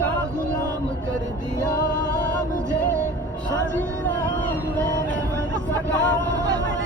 का गुलाम कर दिया मुझे, शर्मिंदा हुए मैं बन सका।